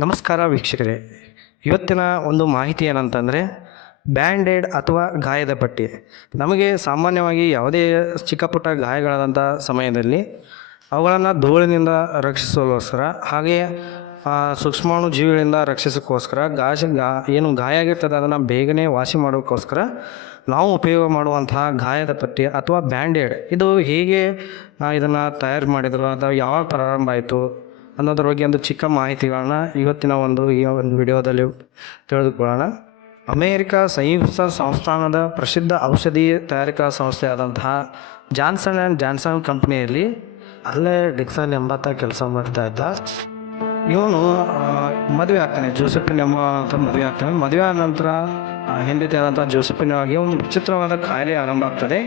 ನಮಸ್ಕಾರ ವೀಕ್ಷಕರೇ. ಇವತ್ತಿನ ಒಂದು ಮಾಹಿತಿ ಏನಂತಂದರೆ, ಬ್ಯಾಂಡೇಡ್ ಅಥವಾ ಗಾಯದ ಪಟ್ಟಿ. ನಮಗೆ ಸಾಮಾನ್ಯವಾಗಿ ಯಾವುದೇ ಚಿಕ್ಕ ಪುಟ್ಟ ಗಾಯಗಳಾದಂಥ ಸಮಯದಲ್ಲಿ ಅವುಗಳನ್ನು ಧೂಳಿನಿಂದ ರಕ್ಷಿಸೋಗೋಸ್ಕರ, ಹಾಗೆಯೇ ಸೂಕ್ಷ್ಮಾಣು ಜೀವಿಗಳಿಂದ ರಕ್ಷಿಸೋಕ್ಕೋಸ್ಕರ ಏನು ಗಾಯ ಆಗಿರ್ತದೆ ಅದನ್ನು ಬೇಗನೆ ವಾಸಿ ಮಾಡೋಕ್ಕೋಸ್ಕರ ನಾವು ಉಪಯೋಗ ಮಾಡುವಂತಹ ಗಾಯದ ಪಟ್ಟಿ ಅಥವಾ ಬ್ಯಾಂಡೇಡ್ ಇದು ಹೇಗೆ ಇದನ್ನು ತಯಾರು ಮಾಡಿದರು ಅಥವಾ ಯಾವಾಗ ಪ್ರಾರಂಭ ಆಯಿತು ಅನ್ನೋದ್ರ ಬಗ್ಗೆ ಒಂದು ಚಿಕ್ಕ ಮಾಹಿತಿಗಳನ್ನ ಇವತ್ತಿನ ಈ ಒಂದು ವಿಡಿಯೋದಲ್ಲಿ ತಿಳಿದುಕೊಳ್ಳೋಣ. ಅಮೇರಿಕ ಸಂಯುಕ್ತ ಸಂಸ್ಥಾನದ ಪ್ರಸಿದ್ಧ ಔಷಧಿ ತಯಾರಿಕಾ ಸಂಸ್ಥೆ ಆದಂತಹ ಜಾನ್ಸನ್ ಆ್ಯಂಡ್ ಜಾನ್ಸನ್ ಕಂಪ್ನಿಯಲ್ಲಿ ಅಲ್ಲೇ ಡಿಕ್ಸನ್ ಎಂಬತ್ತ ಕೆಲಸ ಮಾಡ್ತಾ ಇದ್ದ ಇವನು ಮದುವೆ ಆಗ್ತಾನೆ. ಜೋಸೆಫಿನ್ ಎಂಬ ಮದುವೆ ಆಗ್ತಾನೆ. ಮದುವೆ ಆದ ನಂತರ ಹೆಂಡತಿ ಆದಂಥ ಜೋಸೆಫಿನಾಗಿ ಒಂದು ವಿಚಿತ್ರವಾದ ಕಾಯಿಲೆ ಆರಂಭ ಆಗ್ತದೆ.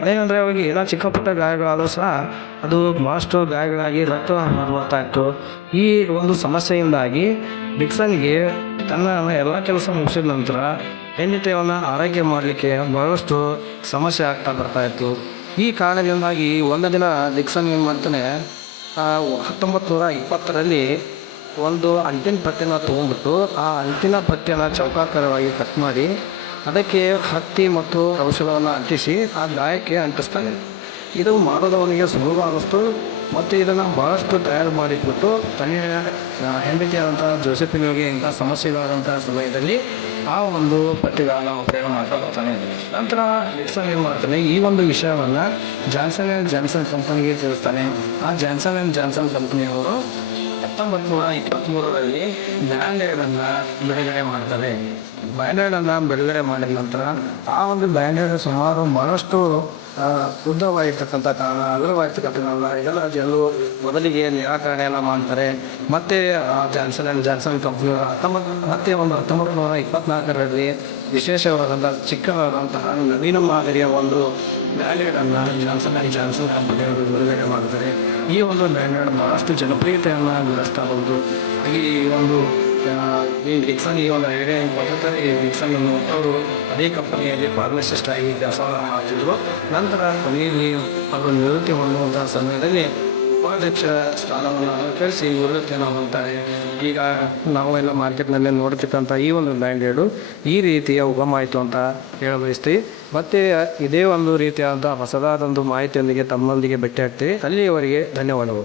ಅದೇನೆಂದರೆ ಅವಾಗ ಎಲ್ಲ ಚಿಕ್ಕ ಪುಟ್ಟ ಗಾಯಗಳಾದರೂ ಸಹ ಅದು ಭಾಳಷ್ಟು ಗಾಯಗಳಾಗಿ ರಕ್ತ ಬರ್ತಾ ಇತ್ತು. ಈ ಒಂದು ಸಮಸ್ಯೆಯಿಂದಾಗಿ ಡಿಕ್ಸನ್ಗೆ ತನ್ನ ಎಲ್ಲ ಕೆಲಸ ಮುಗಿಸಿದ ನಂತರ ಹೆಂಡತಿಯನ್ನು ಆರೈಕೆ ಮಾಡಲಿಕ್ಕೆ ಬಹಳಷ್ಟು ಸಮಸ್ಯೆ ಆಗ್ತಾ ಬರ್ತಾಯಿತ್ತು. ಈ ಕಾರಣದಿಂದಾಗಿ ಒಂದು ದಿನ ಡಿಕ್ಸನ್ ಏನು ಮಾಡ್ತಾನೆ, 1920ರಲ್ಲಿ ಒಂದು ಅಂಟಿನ ಪಟ್ಟಿನ ತೊಗೊಂಡ್ಬಿಟ್ಟು ಆ ಅಂಟಿನ ಪಟ್ಟಿಯನ್ನು ಚೌಕಾಕಾರವಾಗಿ ಕಟ್ ಮಾಡಿ ಅದಕ್ಕೆ ಹತ್ತಿ ಮತ್ತು ಔಷಧವನ್ನು ಅಂಟಿಸಿ ಆ ಗಾಯಕ್ಕೆ ಅಂಟಿಸ್ತಾನೆ. ಇದು ಮಾಡೋದವನಿಗೆ ಸುಲಭ ಅನ್ನಿಸ್ತು ಮತ್ತು ಇದನ್ನು ಭಾಳಷ್ಟು ತಯಾರು ಮಾಡಿಬಿಟ್ಟು ತನ್ನ ಹೆಂಡತಿಯಾದಂಥ ಜೋಸೆಫಿನಿಗೆ ಇಂಥ ಸಮಸ್ಯೆಗಳಾದಂಥ ಸಮಯದಲ್ಲಿ ಆ ಒಂದು ಪಟ್ಟಿಗಳನ್ನು ಉಪಯೋಗ ಮಾಡ್ತಾ ಬರ್ತಾನೆ. ನಂತರ ಡಿಕ್ಸನ್ ಏನು ಮಾಡ್ತಾನೆ, ಈ ಒಂದು ವಿಷಯವನ್ನು ಜಾನ್ಸನ್ ಆ್ಯಂಡ್ ಜಾನ್ಸನ್ ಕಂಪನಿಗೆ ತಿಳಿಸ್ತಾನೆ. ಆ ಜಾನ್ಸನ್ ಆ್ಯಂಡ್ ಜಾನ್ಸನ್ ಕಂಪನಿಯವರು 1923ರಲ್ಲಿ ಬ್ಯಾಂಡೇಡನ್ನು ಬಿಡುಗಡೆ ಮಾಡ್ತಾರೆ. ಬ್ಯಾಂಡೇಡನ್ನು ಬಿಡುಗಡೆ ಮಾಡಿದ ನಂತರ ಆ ಒಂದು ಬ್ಯಾಂಡೇಡ್ ಸುಮಾರು ಭಾಳಷ್ಟು ಉದ್ದವಾಗಿರ್ತಕ್ಕಂಥ ಕಾರಣ, ಅಗಲವಾಗಿರ್ತಕ್ಕಂಥ ಕಾರಣ ಎಲ್ಲ ಜನರು ಮೊದಲಿಗೆ ನಿರಾಕರಣೆಯನ್ನು ಮಾಡ್ತಾರೆ. ಮತ್ತು ಜಾನ್ಸನ್ ಆ್ಯಂಡ್ ಜಾನ್ಸನ್ ಕಂಪ್ನಿಯವರು 1924ರಲ್ಲಿ ವಿಶೇಷವಾದಂಥ ಚಿಕ್ಕವಾದಂತಹ ನವೀನ ಮಾದರಿಯ ಒಂದು ಬ್ಯಾಂಡೇಡನ್ನು ಜಾನ್ಸನ್ ಆ್ಯಂಡ್ ಜಾನ್ಸನ್ ಕಂಪನಿಯವರು ಬಿಡುಗಡೆ ಮಾಡ್ತಾರೆ. ಈ ಒಂದು ಬ್ಯಾಂಡೇಡ್ ಭಾಳಷ್ಟು ಜನಪ್ರಿಯತೆಯನ್ನು ಗಳಿಸ್ತಾ ಬಂತು. ಈ ಒಂದು ಡಿಕ್ಸನ್ ಈ ಒಂದು ಐಡಿಯಾ ಕೊಟ್ಟಿರ್ತಾರೆ. ಈ ಡಿಕ್ಸನ್ ಅವರು ಅದೇ ಕಂಪನಿಯಲ್ಲಿ ಫಾರ್ಮಸಿಸ್ಟ್ ಆಗಿ ಕೆಲಸವನ್ನು ಮಾಡ್ತಿದ್ರು. ನಂತರ ಕೊನೆಯಲ್ಲಿ ಅವರು ನಿವೃತ್ತಿ ಹೊಂದುವಂಥ ಸಮಯದಲ್ಲಿ ಉಪಾಧ್ಯಕ್ಷ ಸ್ಥಾನವನ್ನು ಅಲಂಕರಿಸಿ ನಿವೃತ್ತಿಯನ್ನು ಹೊಂದ್ತಾರೆ. ಈಗ ನಾವೆಲ್ಲ ಮಾರ್ಕೆಟ್ನಲ್ಲಿ ನೋಡ್ತಿಕ್ಕಂಥ ಈ ಒಂದು ಬ್ಯಾಂಡೇಡು ಈ ರೀತಿಯ ಉಗಮ ಆಯಿತು ಅಂತ ಹೇಳ ಬಯಸ್ತೀವಿ. ಮತ್ತು ಇದೇ ಒಂದು ರೀತಿಯಾದಂಥ ಹೊಸದಾದಂಥ ಮಾಹಿತಿಯೊಂದಿಗೆ ತಮ್ಮೊಂದಿಗೆ ಭೇಟಿ ಆಗ್ತೀವಿ. ಅಲ್ಲಿಯವರೆಗೆ ಧನ್ಯವಾದಗಳು.